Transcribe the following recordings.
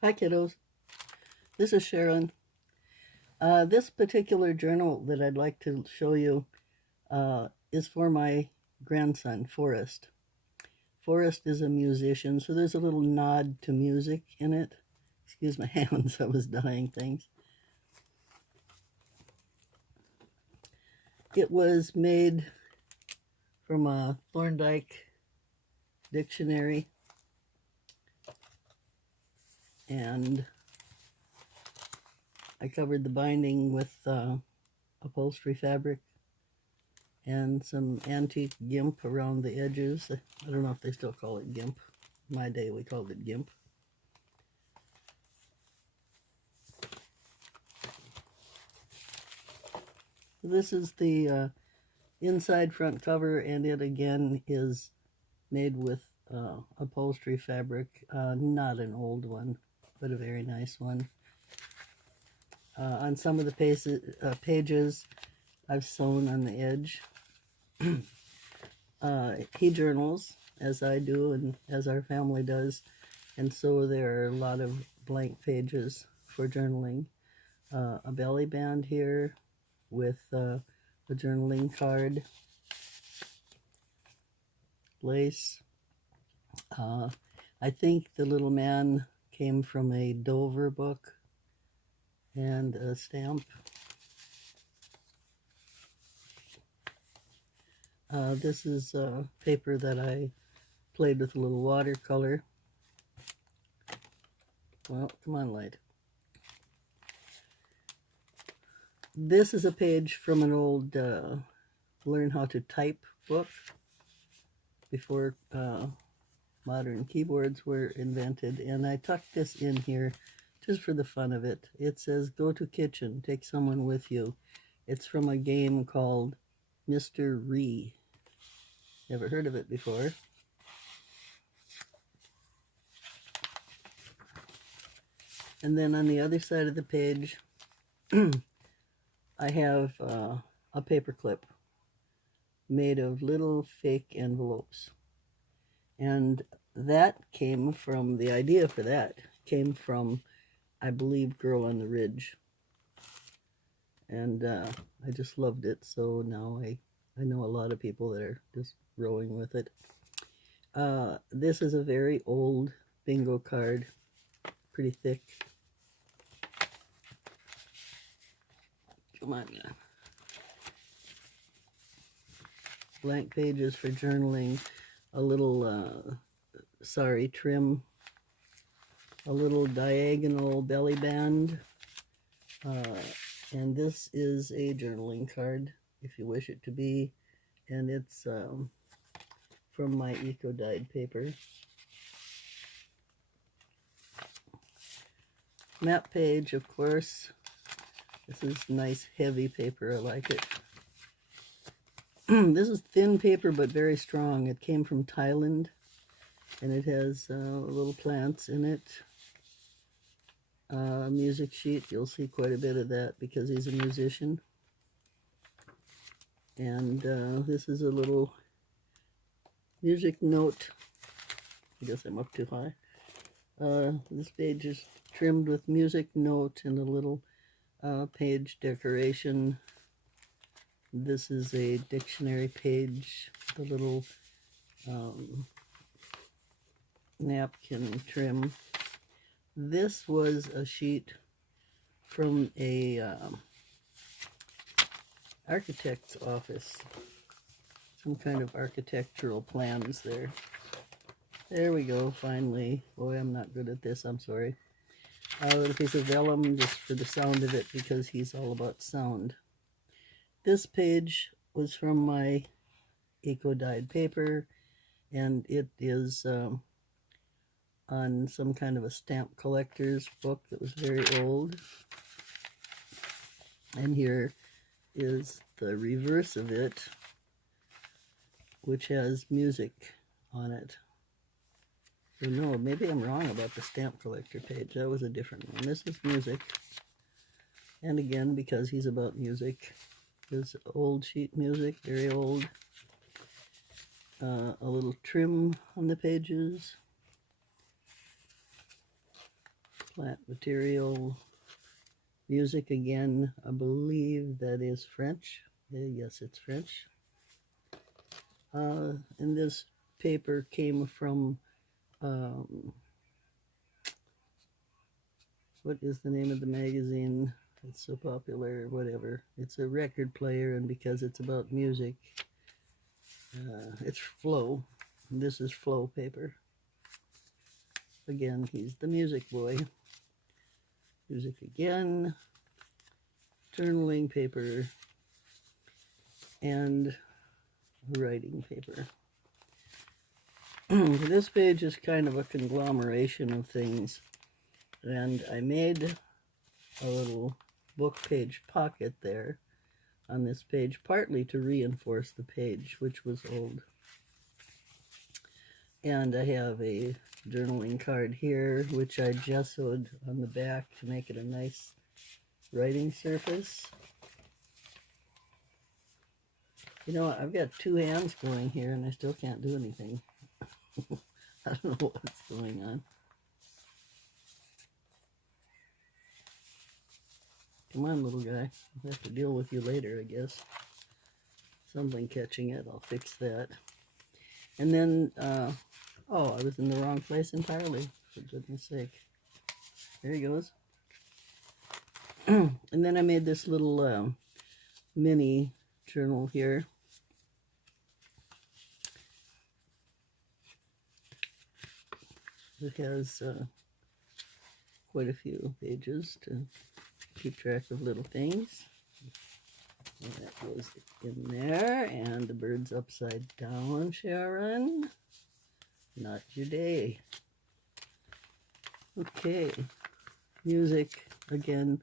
Hi, kiddos. This is Sharon. This particular journal that I'd like to show you is for my grandson, Forrest. Forrest is a musician, so there's a little nod to music in it. Excuse my hands, I was dyeing things. It was made from a Thorndike dictionary, and I covered the binding with upholstery fabric and some antique gimp around the edges. I don't know if they still call it gimp. In my day, we called it gimp. This is the inside front cover, and it again is made with upholstery fabric, not an old one, but a very nice one. On some of the pages, I've sewn on the edge. He journals, as I do and as our family does, and so there are a lot of blank pages for journaling. A belly band here with a journaling card, lace. I think the little man came from a Dover book, and a stamp. This is paper that I played with a little watercolor. Well, come on, light. This is a page from an old Learn How to Type book before modern keyboards were invented, and I tucked this in here just for the fun of it. It says, "Go to kitchen, take someone with you." It's from a game called Mr. Ree. Never heard of it before. And then on the other side of the page, I have a paper clip made of little fake envelopes. And that came from, the idea for that came from, I believe, Girl on the Ridge. And I just loved it, so now I know a lot of people that are just rowing with it. This is a very old bingo card, pretty thick. Come on, yeah. Blank pages for journaling, a little sari trim, a little diagonal belly band, and this is a journaling card, if you wish it to be, and it's from my eco-dyed paper. Map page, of course. This is nice heavy paper, I like it. This is thin paper but very strong. It came from Thailand, and it has little plants in it. Music sheet, you'll see quite a bit of that because he's a musician. And this is a little music note. I guess I'm up too high. This page is trimmed with music note and a little page decoration. This is a dictionary page, the little napkin trim. This was a sheet from a architect's office, some kind of architectural plans there. There we go, finally. Boy, I'm not good at this, I'm sorry. A little piece of vellum just for the sound of it because he's all about sound. This page was from my eco-dyed paper, and it is on some kind of a stamp collector's book that was very old. And here is the reverse of it, which has music on it. So no, maybe I'm wrong about the stamp collector page. That was a different one. This is music. And again, because he's about music, this old sheet music, very old. A little trim on the pages. plant material. Music again, I believe that is French. Yes, it's French. And this paper came from, what is the name of the magazine? It's so popular, whatever. It's a record player, and because it's about music, it's Flow. This is Flow paper. Again, he's the music boy. Music again. Journaling paper. And writing paper. This page is kind of a conglomeration of things. And I made a little book page pocket there on this page, partly to reinforce the page, which was old. And I have a journaling card here, which I gessoed on the back to make it a nice writing surface. You know, I've got two hands going here, and I still can't do anything. I don't know what's going on. Come on, little guy. I'll have to deal with you later, I guess. Something catching it. I'll fix that. And then, oh, I was in the wrong place entirely, for goodness sake. There he goes. And then I made this little mini journal here. It has quite a few pages to keep track of little things. And that goes in there, and the bird's upside down, Sharon. Not your day. Okay, music, again,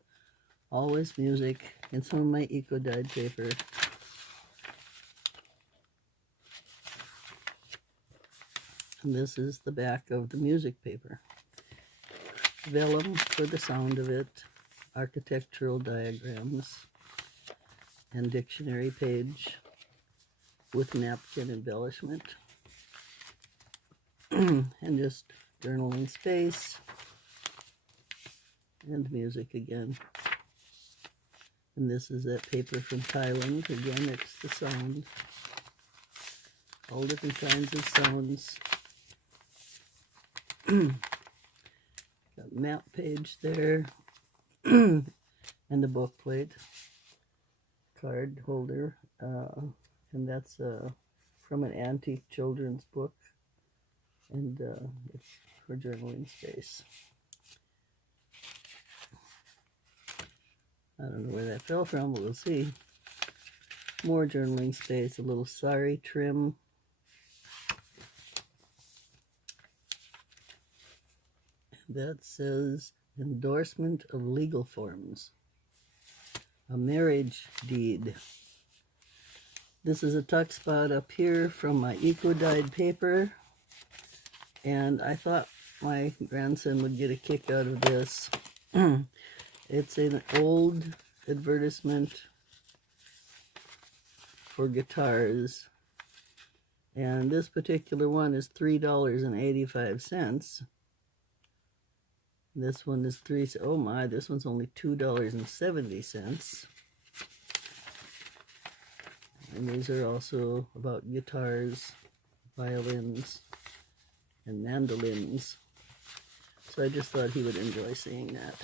always music, and some of my eco-dyed paper. And this is the back of the music paper. Vellum for the sound of it, architectural diagrams, and dictionary page with napkin embellishment. And just journaling space, and music again. And this is that paper from Thailand. Again, it's the sound. All different kinds of sounds. Got map page there. And a book plate. Card holder. And that's from an antique children's book. And it's for journaling space. I don't know where that fell from, but we'll see. More journaling space, a little sari trim. That says endorsement of legal forms. A marriage deed. This is a tuck spot up here from my eco-dyed paper. And I thought my grandson would get a kick out of this. It's an old advertisement for guitars. And this particular one is $3.85. This one is oh my, this one's only $2.70. And these are also about guitars, violins, and mandolins. So I just thought he would enjoy seeing that.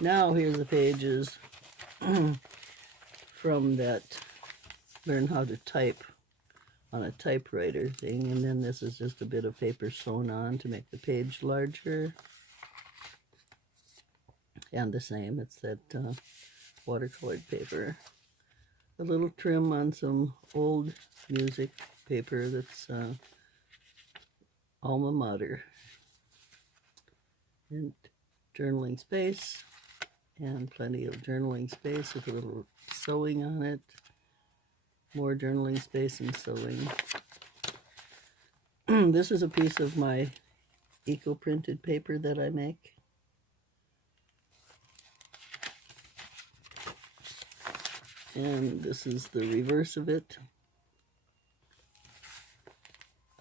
Now here's the pages from that Learn How to Type on a typewriter thing. And then this is just a bit of paper sewn on to make the page larger. And the same, it's that watercolored paper. A little trim on some old music paper that's alma mater. And journaling space, and plenty of journaling space with a little sewing on it. More journaling space and sewing. This is a piece of my eco-printed paper that I make. And this is the reverse of it.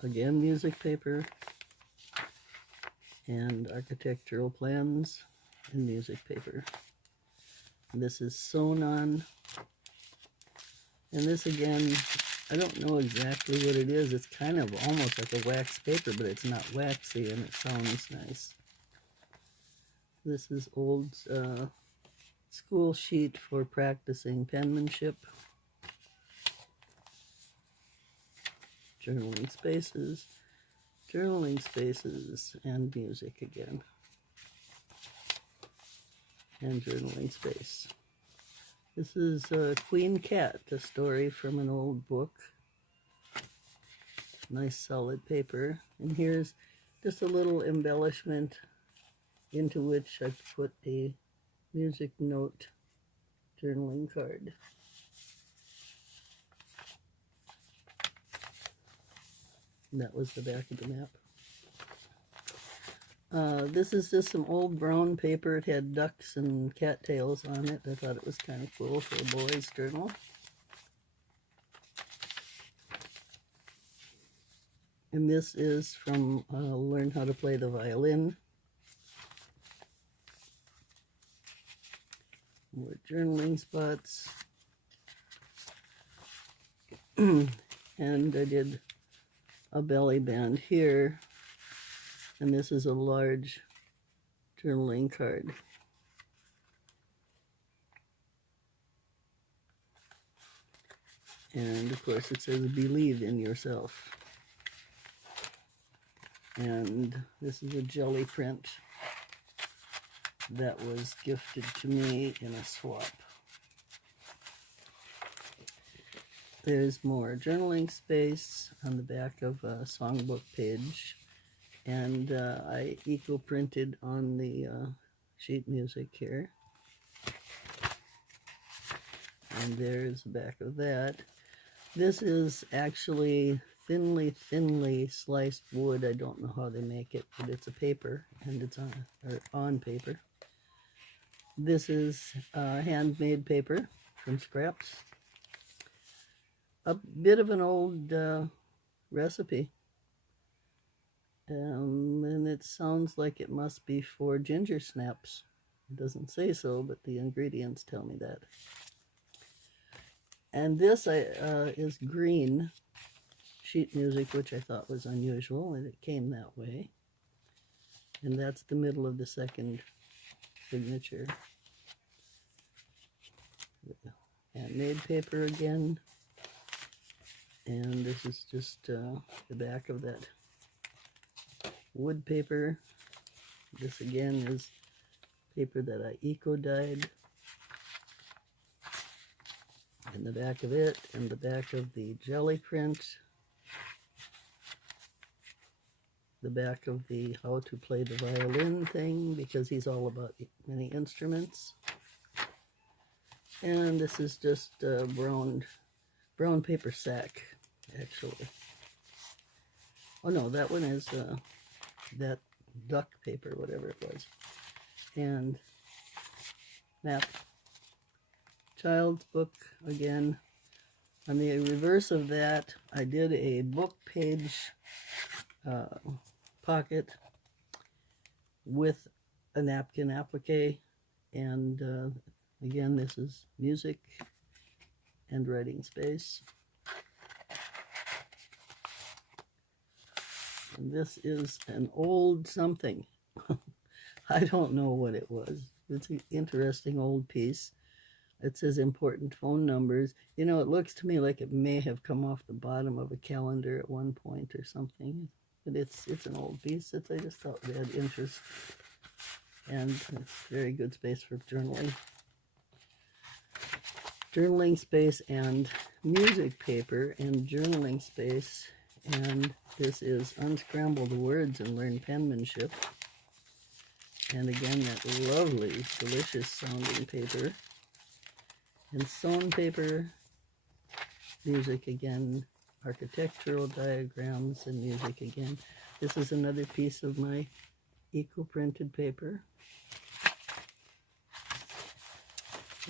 Again, music paper. and architectural plans and music paper. This is sewn on. And this again, I don't know exactly what it is. It's kind of almost like a wax paper, but it's not waxy and it sounds nice. This is old school sheet for practicing penmanship. Journaling spaces, and music again. And journaling space. This is Queen Cat, a story from an old book. Nice solid paper. And here's just a little embellishment into which I put a music note journaling card. And that was the back of the map. This is just some old brown paper. It had ducks and cattails on it. I thought it was kind of cool for a boy's journal. And this is from Learn How to Play the Violin. More journaling spots. And I did a belly band here. And this is a large journaling card. And of course it says, believe in yourself. And this is a jelly print that was gifted to me in a swap. There's more journaling space on the back of a songbook page. And I eco-printed on the sheet music here. And there's the back of that. This is actually thinly sliced wood. I don't know how they make it, but it's a paper, and it's on paper. This is handmade paper from scraps. A bit of an old recipe. And it sounds like it must be for ginger snaps. It doesn't say so, but the ingredients tell me that. And this is green sheet music, which I thought was unusual, and it came that way. And that's the middle of the second signature. Handmade paper again. And this is just the back of that wood paper. This again is paper that I eco-dyed. And the back of it, and the back of the jelly print. The back of the how to play the violin thing, because he's all about many instruments. And this is just a brown paper sack, actually. Oh no, that one is that duck paper, whatever it was. And map. Child's book again. On the reverse of that, I did a book page pocket with a napkin applique. And again, this is music and writing space. And this is an old something. I don't know what it was. It's an interesting old piece. It says important phone numbers. You know, it looks to me like it may have come off the bottom of a calendar at one point or something. But it's an old piece that I just thought we had interest. And it's very good space for journaling. Journaling space and music paper and journaling space. And this is Unscramble the Words and Learn Penmanship. And again, that lovely, delicious sounding paper. And sewn paper, music again, architectural diagrams and music again. This is another piece of my eco-printed paper.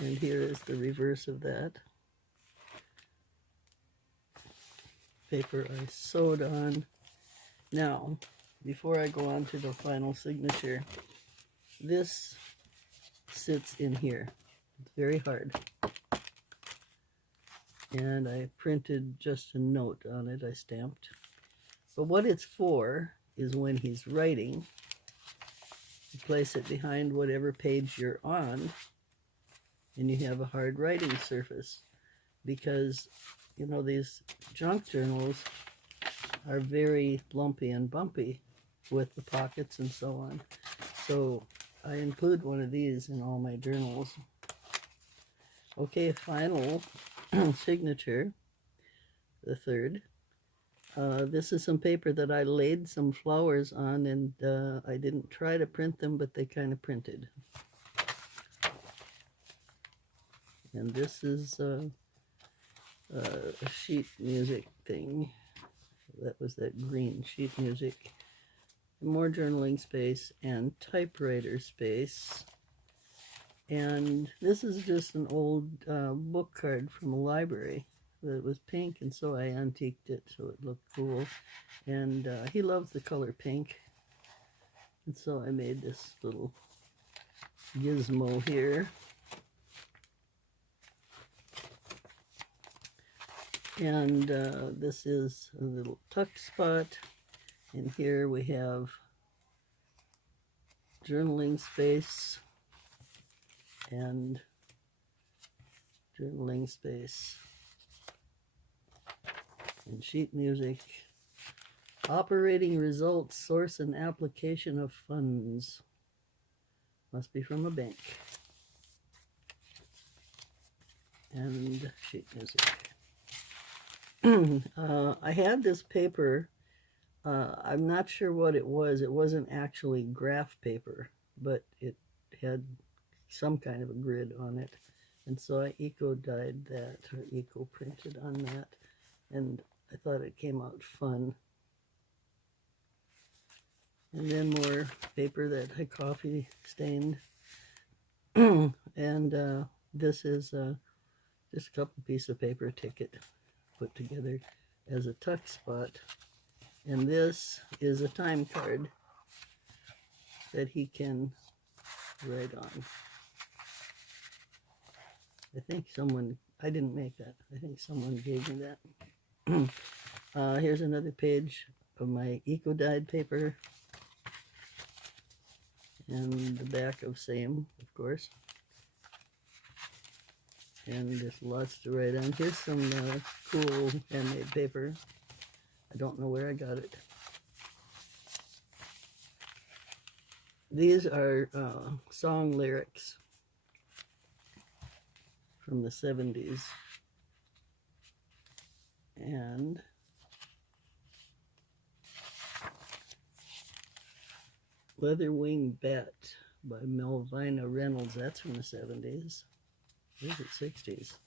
And here is the reverse of that. Paper I sewed on. Now, before I go on to the final signature, this sits in here. It's very hard. And I printed just a note on it, I stamped. But what it's for is when he's writing, you place it behind whatever page you're on, and you have a hard writing surface. Because, you know, these junk journals are very lumpy and bumpy with the pockets and so on. So I include one of these in all my journals. Okay, final signature, the third. This is some paper that I laid some flowers on, and I didn't try to print them, but they kind of printed. And this is a sheet music thing. That was that green sheet music. More journaling space and typewriter space. And this is just an old book card from a library. It was pink, and so I antiqued it so it looked cool. And he loves the color pink. And so I made this little gizmo here. And this is a little tuck spot. And here we have journaling space and journaling space. And sheet music. Operating results, source and application of funds. Must be from a bank. And sheet music. I had this paper. I'm not sure what it was. It wasn't actually graph paper, but it had some kind of a grid on it. And so I eco-dyed that, or eco-printed on that. And I thought it came out fun. And then more paper that I coffee stained. And this is just a couple pieces of paper ticket put together as a tuck spot. And this is a time card that he can write on. I think someone, I didn't make that. I think someone gave me that. Here's another page of my eco-dyed paper. And the back of same, of course. And there's lots to write on. Here's some cool handmade paper. I don't know where I got it. These are song lyrics from the 70s. And Leather-Winged Bat by Melvina Reynolds. That's from the 70s. Or is it 60s?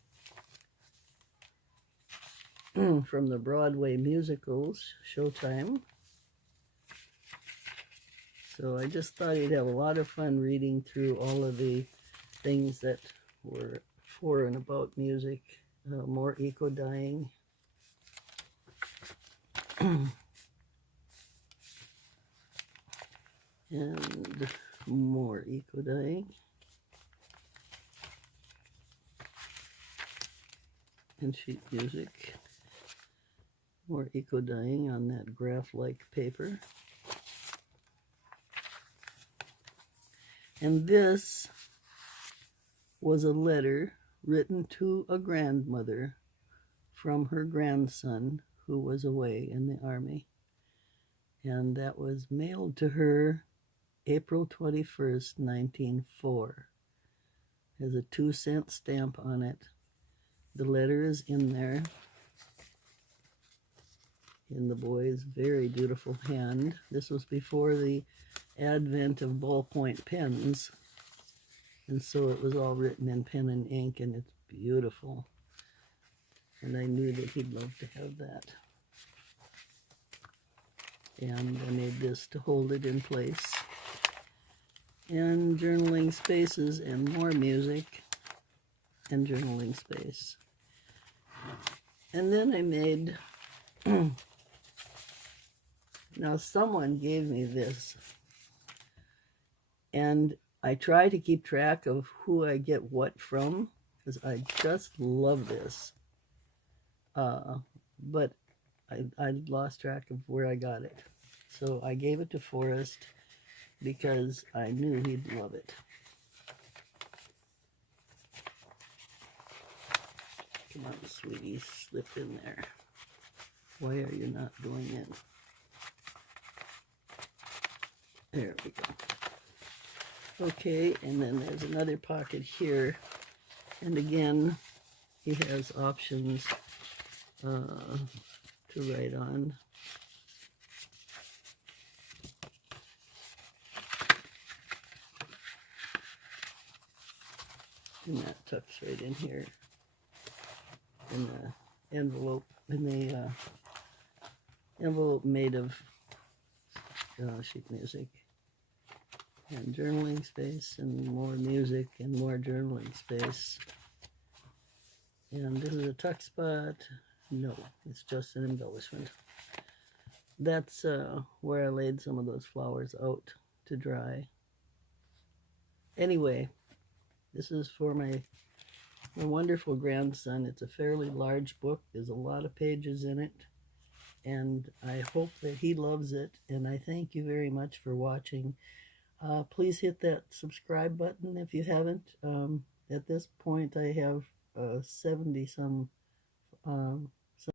From the Broadway musicals, Showtime. So I just thought you'd have a lot of fun reading through all of the things that were for and about music. More eco-dyeing. And more eco-dyeing. And sheet music. More eco-dyeing on that graph-like paper. And this was a letter written to a grandmother from her grandson who was away in the army. And that was mailed to her April 21st, 1904. Has a 2-cent stamp on it. The letter is in there, in the boy's very beautiful hand. This was before the advent of ballpoint pens, and so it was all written in pen and ink, and it's beautiful. And I knew that he'd love to have that. And I made this to hold it in place. And journaling spaces and more music and journaling space. And then I made Now, someone gave me this, and I try to keep track of who I get what from, because I just love this. But I lost track of where I got it. So I gave it to Forrest because I knew he'd love it. Come on, sweetie, slip in there. Why are you not going in? There we go. Okay, and then there's another pocket here. And again, he has options to write on. And that tucks right in here in the envelope, envelope made of sheet music and journaling space and more music and more journaling space. And this is a tuck spot. No, it's just an embellishment. That's where I laid some of those flowers out to dry. Anyway, this is for my wonderful grandson. It's a fairly large book. There's a lot of pages in it. And I hope that he loves it. And I thank you very much for watching. Please hit that subscribe button if you haven't. At this point, I have 70 some